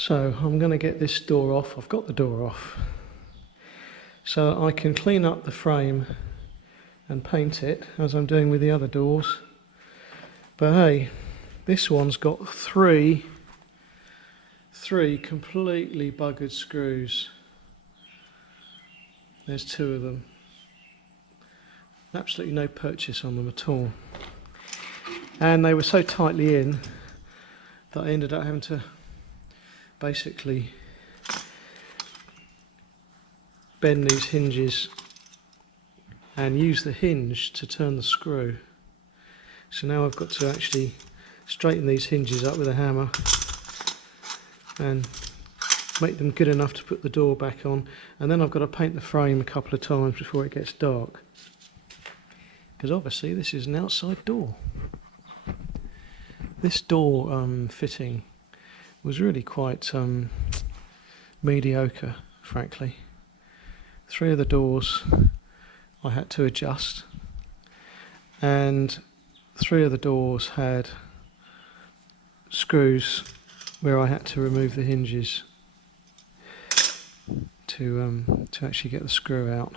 So I'm going to get this door off. I've got the door off. So I can clean up the frame and paint it as I'm doing with the other doors. But hey, this one's got three completely buggered screws. There's two of them. Absolutely no purchase on them at all. And they were so tightly in that I ended up having to basically bend these hinges and use the hinge to turn the screw. So now I've got to actually straighten these hinges up with a hammer and make them good enough to put the door back on, and then I've got to paint the frame a couple of times before it gets dark, because obviously this is an outside door. This door fitting was really quite mediocre, frankly. Three of the doors I had to adjust, and three of the doors had screws where I had to remove the hinges to actually get the screw out.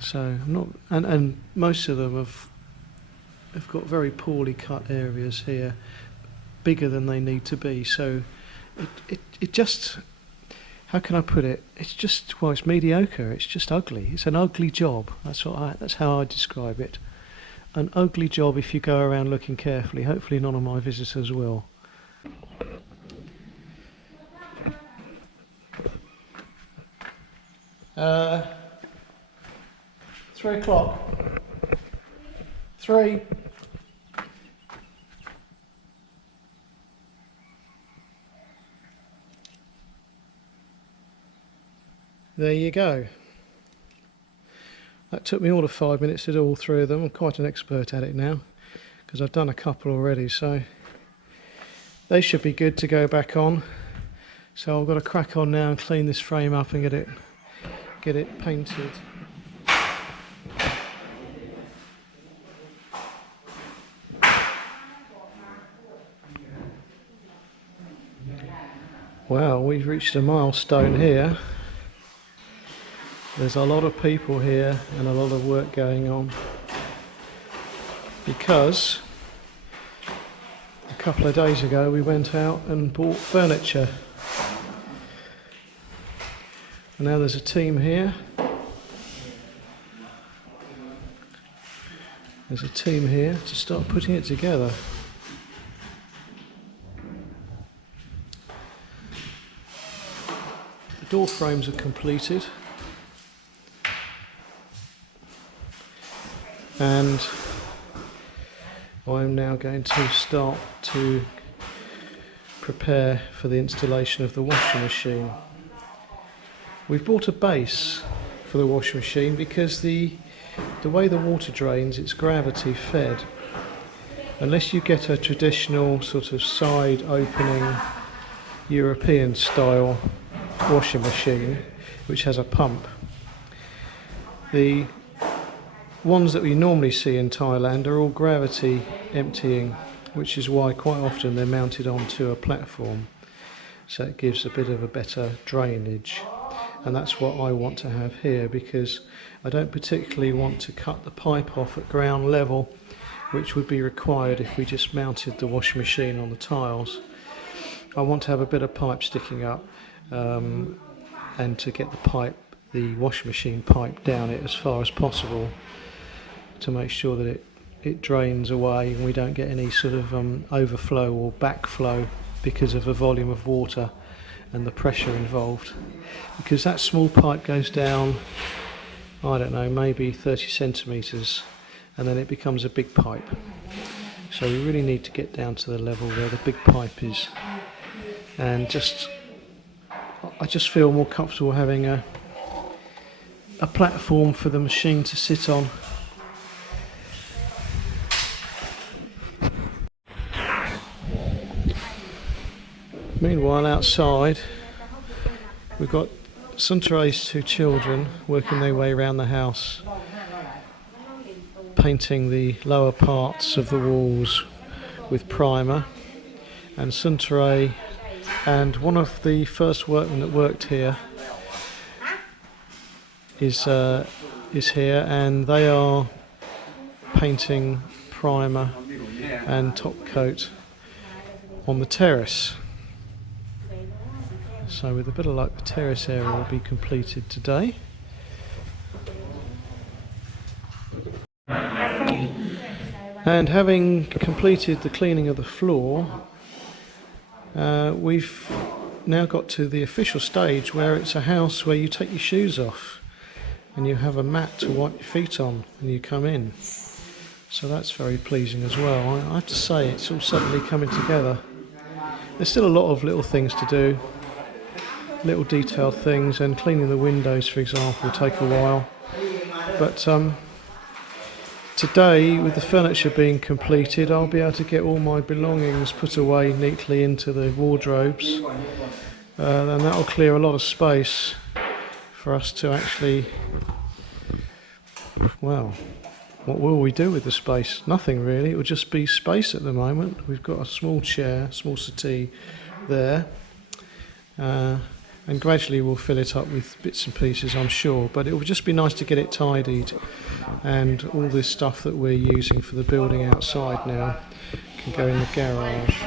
So I'm not, and most of them have got very poorly cut areas here, bigger than they need to be. So it just, how can I put it? It's just, well, it's mediocre. It's just ugly. It's an ugly job. That's how I describe it. An ugly job if you go around looking carefully. Hopefully none of my visitors will. Uh, 3 o'clock. 3. There you go. That took me all of 5 minutes to do all three of them. I'm quite an expert at it now because I've done a couple already, so they should be good to go back on. So I've got to crack on now and clean this frame up and get it painted. Well, we've reached a milestone here. There's a lot of people here and a lot of work going on, because a couple of days ago we went out and bought furniture. And now there's a team here. There's a team here to start putting it together. The door frames are completed. And I'm now going to start to prepare for the installation of the washing machine. We've bought a base for the washing machine because the way the water drains, it's gravity fed. Unless you get a traditional sort of side opening European style washing machine which has a pump, the ones that we normally see in Thailand are all gravity emptying, which is why quite often they're mounted onto a platform, so it gives a bit of a better drainage. And that's what I want to have here, because I don't particularly want to cut the pipe off at ground level, which would be required if we just mounted the washing machine on the tiles. I want to have a bit of pipe sticking up, and to get the washing machine pipe down it as far as possible, to make sure that it drains away and we don't get any sort of overflow or backflow because of the volume of water and the pressure involved. Because that small pipe goes down, I don't know, maybe 30 centimetres, and then it becomes a big pipe. So we really need to get down to the level where the big pipe is, and I just feel more comfortable having a platform for the machine to sit on. Meanwhile, outside we've got Suntaray's 2 children working their way around the house, painting the lower parts of the walls with primer, and Suntaray and one of the first workmen that worked here is here, and they are painting primer and top coat on the terrace. So with a bit of luck, the terrace area will be completed today. And having completed the cleaning of the floor, we've now got to the official stage where it's a house where you take your shoes off and you have a mat to wipe your feet on when you come in. So that's very pleasing as well. I have to say, it's all suddenly coming together. There's still a lot of little things to do, little detailed things, and cleaning the windows, for example, will take a while. But today, with the furniture being completed, I'll be able to get all my belongings put away neatly into the wardrobes, and that'll clear a lot of space for us to actually, well, what will we do with the space? Nothing really. It will just be space at the moment. We've got a small chair, small settee there, and gradually we'll fill it up with bits and pieces, I'm sure. But it will just be nice to get it tidied, and all this stuff that we're using for the building outside now can go in the garage.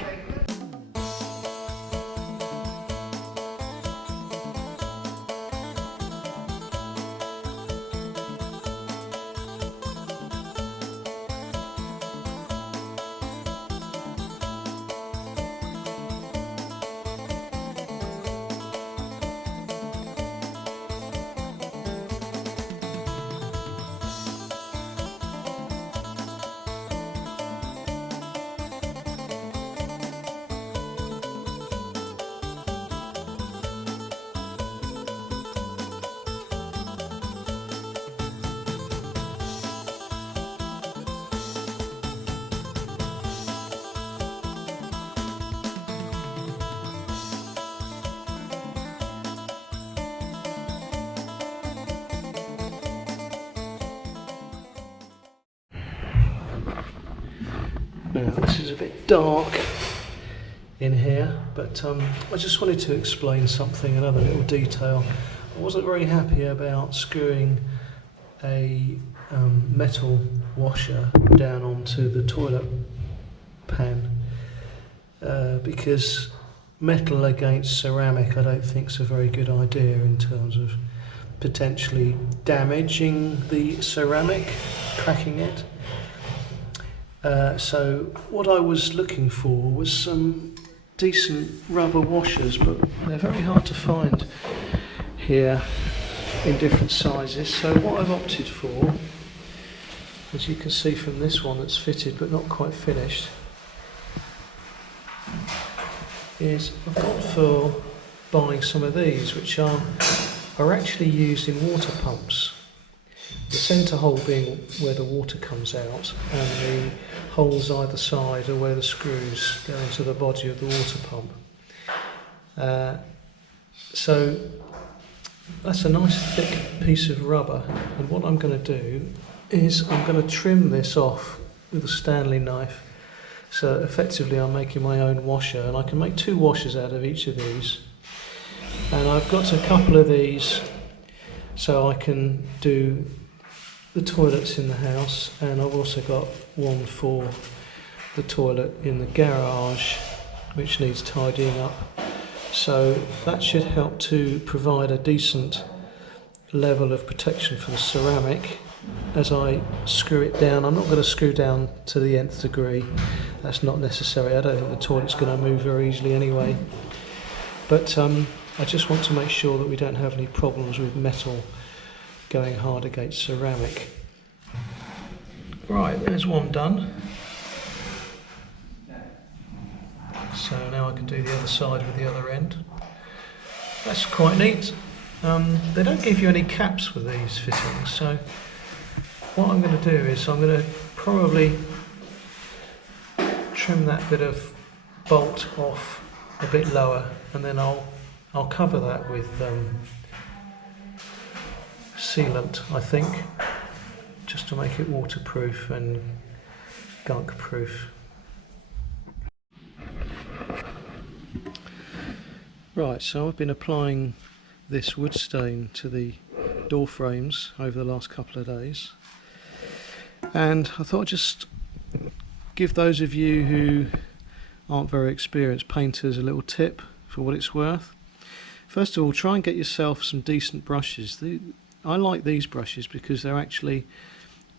Now this is a bit dark in here, but I just wanted to explain something, another little detail. I wasn't very happy about screwing a metal washer down onto the toilet pan because metal against ceramic I don't think is a very good idea in terms of potentially damaging the ceramic, cracking it. So what I was looking for was some decent rubber washers, but they're very hard to find here in different sizes. So what I've opted for, as you can see from this one that's fitted but not quite finished, is I've gone for buying some of these, which are actually used in water pumps. The centre hole being where the water comes out, and the holes either side are where the screws go into the body of the water pump. So that's a nice thick piece of rubber, and what I'm going to do is I'm going to trim this off with a Stanley knife. So effectively I'm making my own washer, and I can make 2 washers out of each of these. And I've got a couple of these so I can do the toilets in the house, and I've also got one for the toilet in the garage which needs tidying up. So that should help to provide a decent level of protection for the ceramic as I screw it down. I'm not going to screw down to the nth degree, that's not necessary. I don't think the toilet's going to move very easily anyway, but I just want to make sure that we don't have any problems with metal going hard against ceramic. Right, there's one done. So now I can do the other side with the other end. That's quite neat. They don't give you any caps with these fittings, so what I'm going to do is I'm going to probably trim that bit of bolt off a bit lower, and then I'll cover that with sealant, I think, just to make it waterproof and gunk proof. Right, so I've been applying this wood stain to the door frames over the last couple of days, and I thought I'd just give those of you who aren't very experienced painters a little tip for what it's worth. First of all, try and get yourself some decent brushes. I like these brushes because they're actually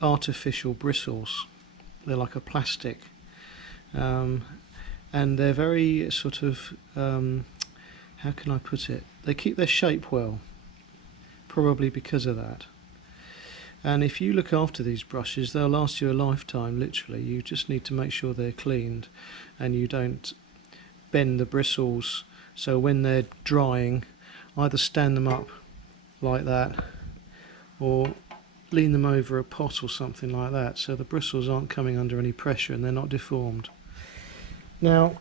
artificial bristles. They're like a plastic, and they're very sort of how can I put it? They keep their shape well, probably because of that. And if you look after these brushes, they'll last you a lifetime, literally. You just need to make sure they're cleaned and you don't bend the bristles. So when they're drying, either stand them up like that or lean them over a pot or something like that, so the bristles aren't coming under any pressure and they're not deformed. Now,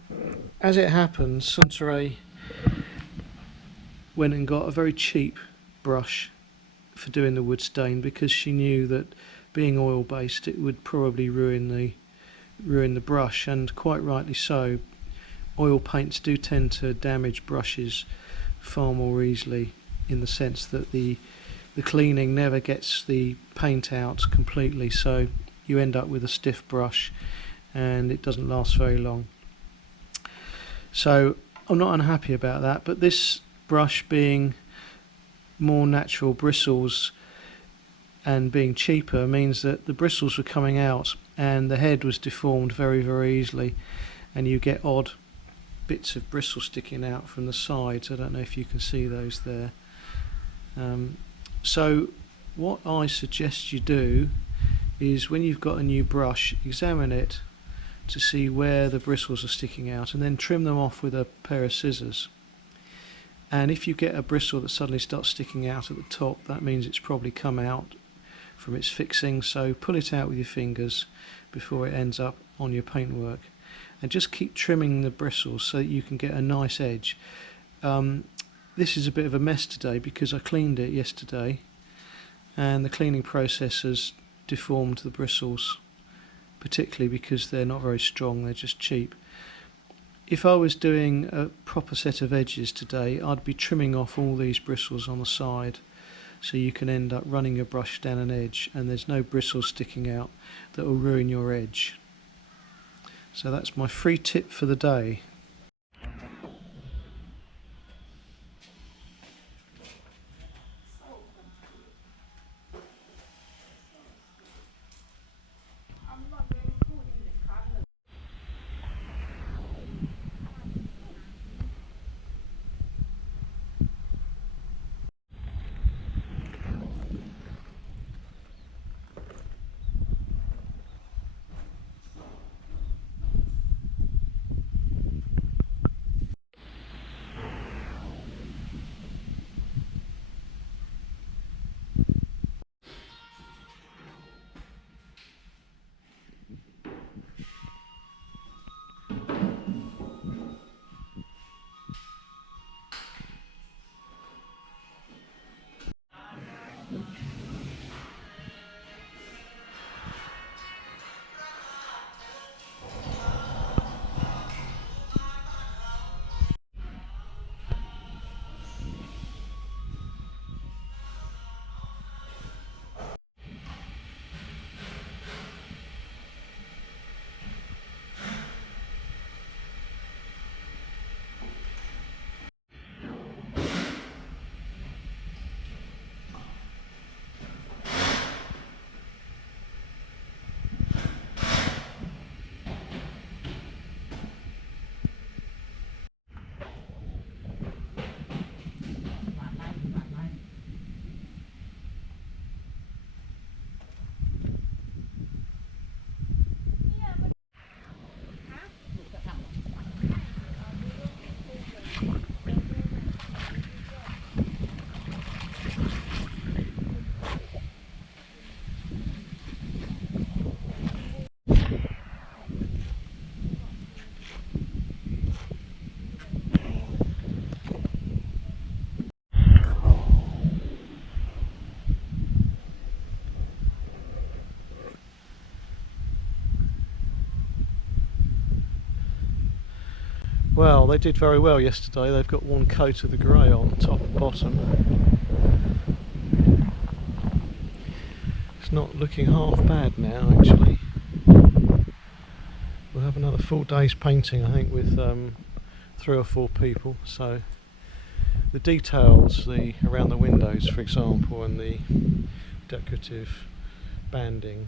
as it happens, Suntory went and got a very cheap brush for doing the wood stain because she knew that being oil based it would probably ruin the brush, and quite rightly so. Oil paints do tend to damage brushes far more easily, in the sense that the cleaning never gets the paint out completely, so you end up with a stiff brush and it doesn't last very long. So I'm not unhappy about that, but this brush, being more natural bristles and being cheaper, means that the bristles were coming out and the head was deformed very, very easily, and you get odd bits of bristle sticking out from the sides. I don't know if you can see those there. So what I suggest you do is, when you've got a new brush, examine it to see where the bristles are sticking out and then trim them off with a pair of scissors. And if you get a bristle that suddenly starts sticking out at the top, that means it's probably come out from its fixing, so pull it out with your fingers before it ends up on your paintwork, and just keep trimming the bristles so that you can get a nice edge. This is a bit of a mess today because I cleaned it yesterday and the cleaning process has deformed the bristles, particularly because they're not very strong, they're just cheap. If I was doing a proper set of edges today, I'd be trimming off all these bristles on the side, so you can end up running your brush down an edge and there's no bristles sticking out that will ruin your edge. So that's my free tip for the day. Well, they did very well yesterday. They've got one coat of the grey on top and bottom. It's not looking half bad now, actually. We'll have another full day's painting, I think, with 3 or 4 people. So the details, around the windows, for example, and the decorative banding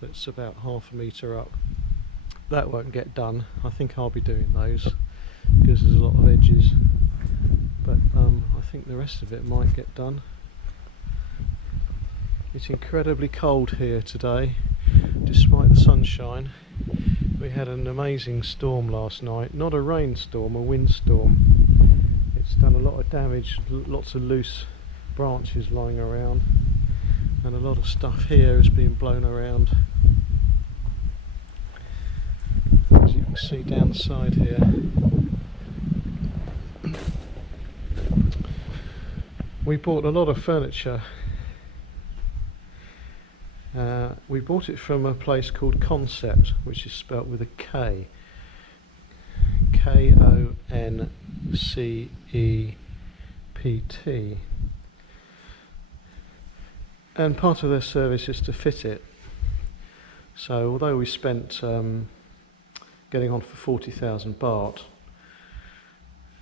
that's about half a metre up, that won't get done. I think I'll be doing those because there's a lot of edges, but I think the rest of it might get done. It's incredibly cold here today, despite the sunshine. We had an amazing storm last night, not a rainstorm, a windstorm. It's done a lot of damage, lots of loose branches lying around, and a lot of stuff here has been blown around. As you can see down the side here. We bought a lot of furniture. We bought it from a place called Concept, which is spelt with a K. Koncept. And part of their service is to fit it. So although we spent getting on for 40,000 baht,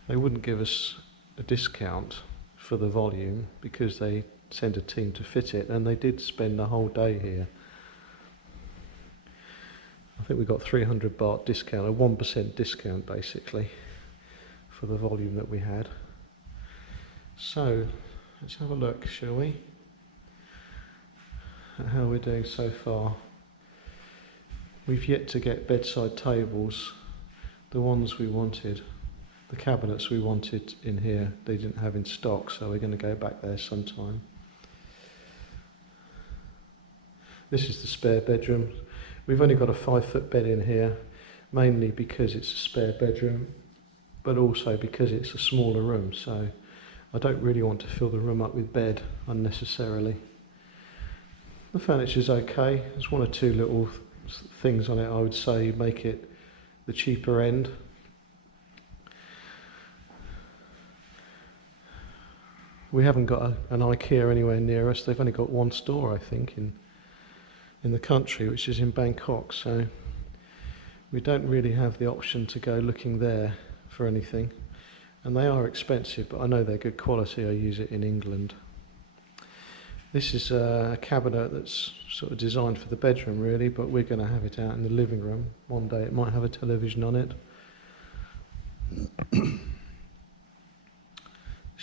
they wouldn't give us a discount for the volume because they send a team to fit it, and they did spend the whole day here. I think we got 300 baht discount, a 1% discount basically, for the volume that we had. So let's have a look, shall we, at how we're doing so far. We've yet to get bedside tables, the ones we wanted. The cabinets we wanted in here, they didn't have in stock, so we're going to go back there sometime. This is the spare bedroom. We've only got a 5-foot bed in here, mainly because it's a spare bedroom, but also because it's a smaller room, so I don't really want to fill the room up with bed unnecessarily. The furniture's okay. There's 1 or 2 little things on it I would say make it the cheaper end. We haven't got an IKEA anywhere near us. They've only got 1 store, I think, in the country, which is in Bangkok, so we don't really have the option to go looking there for anything. And they are expensive, but I know they're good quality. I use it in England. This is a cabinet that's sort of designed for the bedroom really, but we're going to have it out in the living room. One day it might have a television on it. This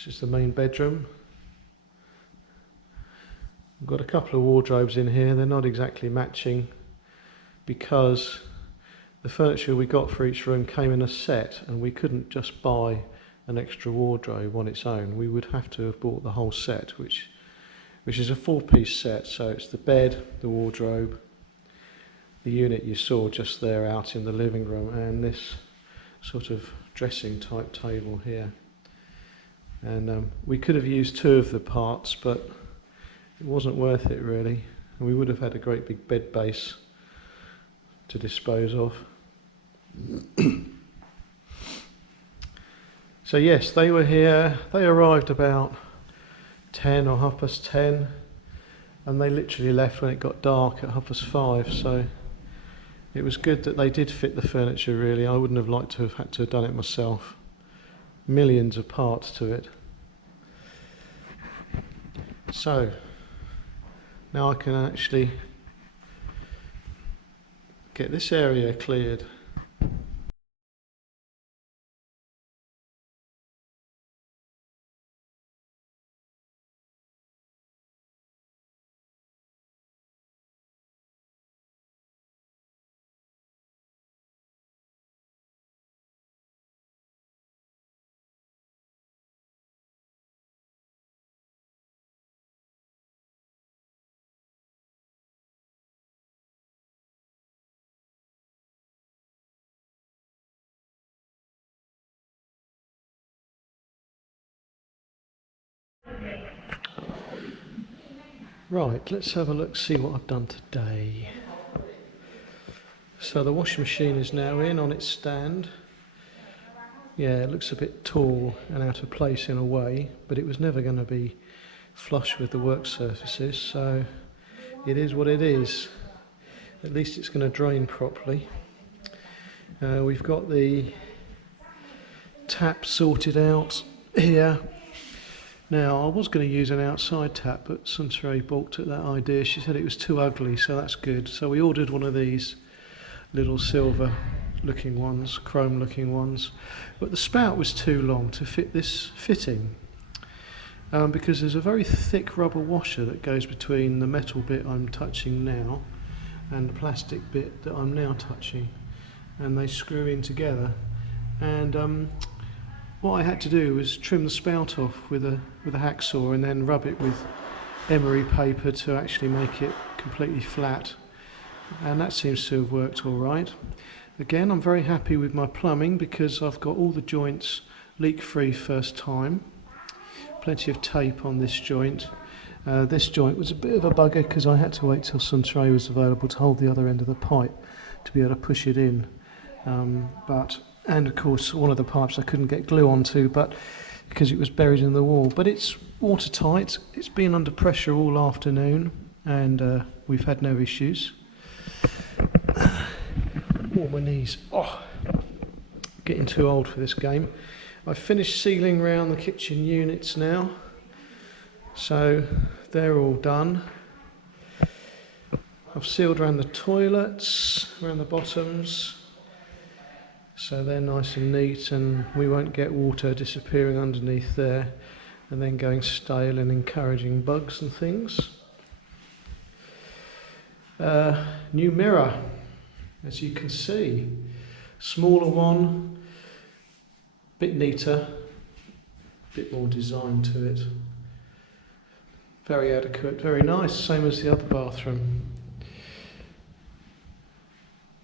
is the main bedroom. We've got a couple of wardrobes in here. They're not exactly matching because the furniture we got for each room came in a set, and we couldn't just buy an extra wardrobe on its own. We would have to have bought the whole set, which is a 4-piece set. So it's the bed, the wardrobe, the unit you saw just there out in the living room, and this sort of dressing type table here. And we could have used 2 of the parts, but it wasn't worth it really, and we would have had a great big bed base to dispose of. So yes, they were here. They arrived about 10 or 10:30, and they literally left when it got dark at 5:30. So it was good that they did fit the furniture really. I wouldn't have liked to have had to have done it myself. Millions of parts to it. So now I can actually get this area cleared. Right, let's have a look, see what I've done today. So the washing machine is now in on its stand. yeah, it looks a bit tall and out of place in a way, but it was never going to be flush with the work surfaces, so it is what it is. At least it's going to drain properly. We've got the tap sorted out here. Now, I was going to use an outside tap, but Suntory balked at that idea. She said it was too ugly, so that's good. So we ordered one of these little silver looking ones, chrome looking ones, but the spout was too long to fit this fitting, because there's a very thick rubber washer that goes between the metal bit I'm touching now and the plastic bit that I'm now touching, and they screw in together. And what I had to do was trim the spout off with a hacksaw and then rub it with emery paper to actually make it completely flat, and that seems to have worked all right. Again, I'm very happy with my plumbing because I've got all the joints leak free first time. Plenty of tape on this joint. This joint was a bit of a bugger because I had to wait till some tray was available to hold the other end of the pipe to be able to push it in. And of course one of the pipes I couldn't get glue onto, but because it was buried in the wall. But it's watertight. It's been under pressure all afternoon, and we've had no issues. Oh, my knees. Oh, getting too old for this game. I've finished sealing around the kitchen units now, so they're all done. I've sealed around the toilets, around the bottoms, so they're nice and neat, and we won't get water disappearing underneath there and then going stale and encouraging bugs and things. New mirror, as you can see, smaller one, bit neater, bit more design to it. Very adequate, very nice, same as the other bathroom.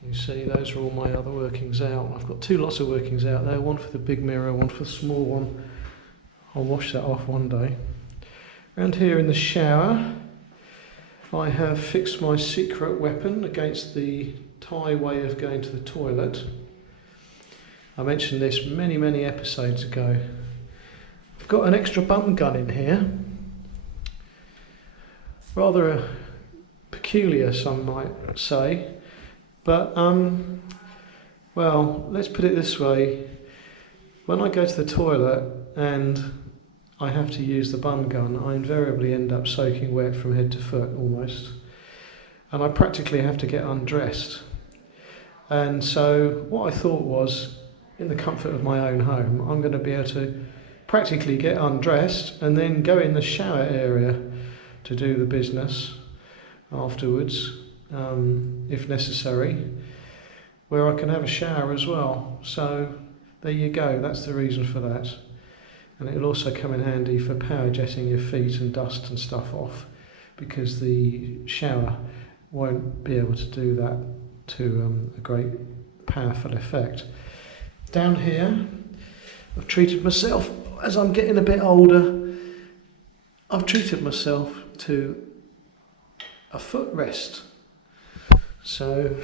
You see, those are all my other workings out. I've got two lots of workings out there, one for the big mirror, one for the small one. I'll wash that off one day. Around here in the shower, I have fixed my secret weapon against the Thai way of going to the toilet. I mentioned this many episodes ago. I've got an extra bum gun in here. Rather peculiar, some might say. But, well, let's put it this way. When I go to the toilet and I have to use the bum gun, I invariably end up soaking wet from head to foot almost. And I practically have to get undressed. And so what I thought was, in the comfort of my own home, I'm going to be able to practically get undressed and then go in the shower area to do the business afterwards, if necessary, where I can have a shower as well. So there you go, that's the reason for that. And it'll also come in handy for power jetting your feet and dust and stuff off, because the shower won't be able to do that to a great powerful effect. Down here, I've treated myself, as I'm getting a bit older, I've treated myself to a footrest. So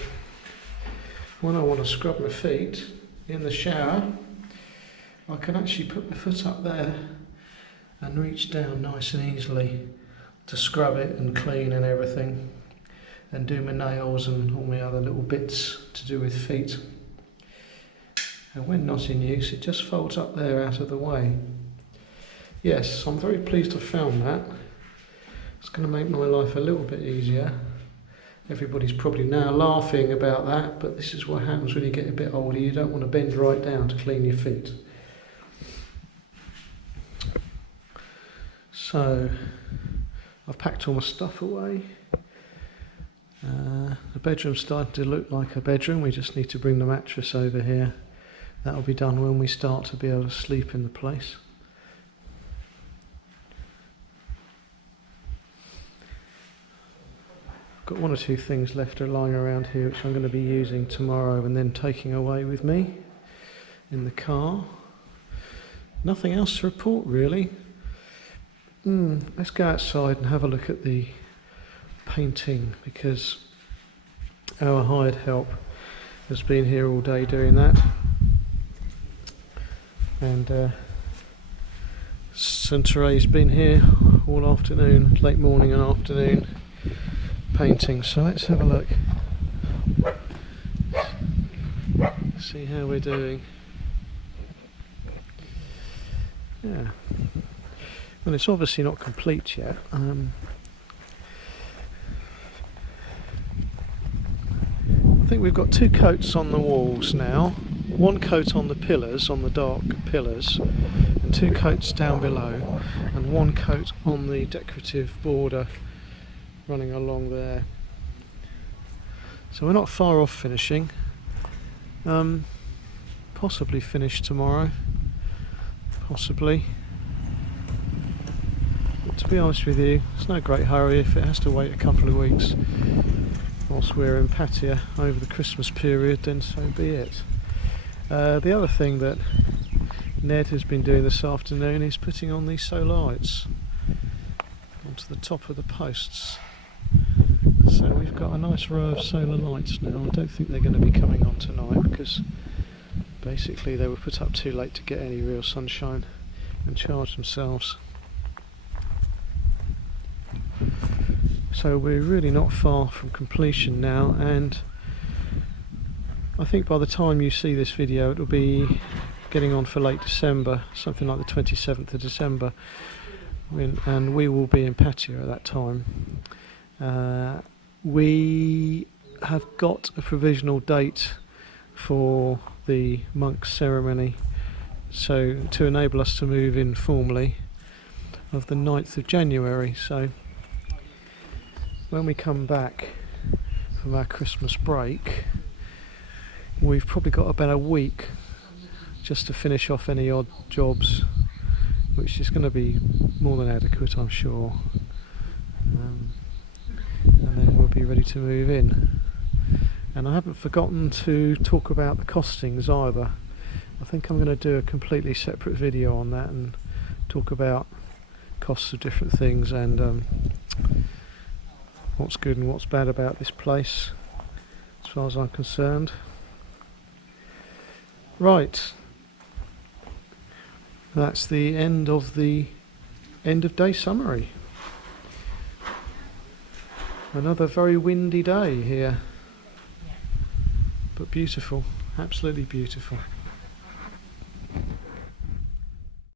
when I want to scrub my feet in the shower, I can actually put my foot up there and reach down nice and easily to scrub it and clean and everything, and do my nails and all my other little bits to do with feet. And when not in use, it just folds up there out of the way. Yes, I'm very pleased I found that. It's going to make my life a little bit easier. Everybody's probably now laughing about that, but this is what happens when you get a bit older. You don't want to bend right down to clean your feet. So, I've packed all my stuff away. The bedroom's starting to look like a bedroom. We just need to bring the mattress over here. That'll be done when we start to be able to sleep in the place. I've got one or two things left lying around here which I'm going to be using tomorrow and then taking away with me in the car. Nothing else to report really. Let's go outside and have a look at the painting, because our hired help has been here all day doing that. And Centauré's been here all afternoon, late morning and afternoon, painting. So let's have a look, see how we're doing. Yeah, well, it's obviously not complete yet. I think we've got 2 coats on the walls now, 1 coat on the pillars, on the dark pillars, and 2 coats down below, and 1 coat on the decorative border running along there. So we're not far off finishing. Possibly finish tomorrow, possibly. But to be honest with you, it's no great hurry. If it has to wait a couple of weeks whilst we're in Pattaya over the Christmas period, then so be it. The other thing that Ned has been doing this afternoon is putting on these solar lights onto the top of the posts. So we've got a nice row of solar lights now. I don't think they're going to be coming on tonight because basically they were put up too late to get any real sunshine and charge themselves. So we're really not far from completion now, and I think by the time you see this video it'll be getting on for late December, something like the 27th of December, and we will be in Pattaya at that time. We have got a provisional date for the monk's ceremony, so to enable us to move in formally, of the 9th of January. So when we come back from our Christmas break, we've probably got about a week just to finish off any odd jobs, which is going to be more than adequate, I'm sure. And then we'll be ready to move in. And I haven't forgotten to talk about the costings either. I think I'm going to do a completely separate video on that and talk about costs of different things and what's good and what's bad about this place, as far as I'm concerned. Right, that's the end of day summary. Another very windy day here, but beautiful, absolutely beautiful.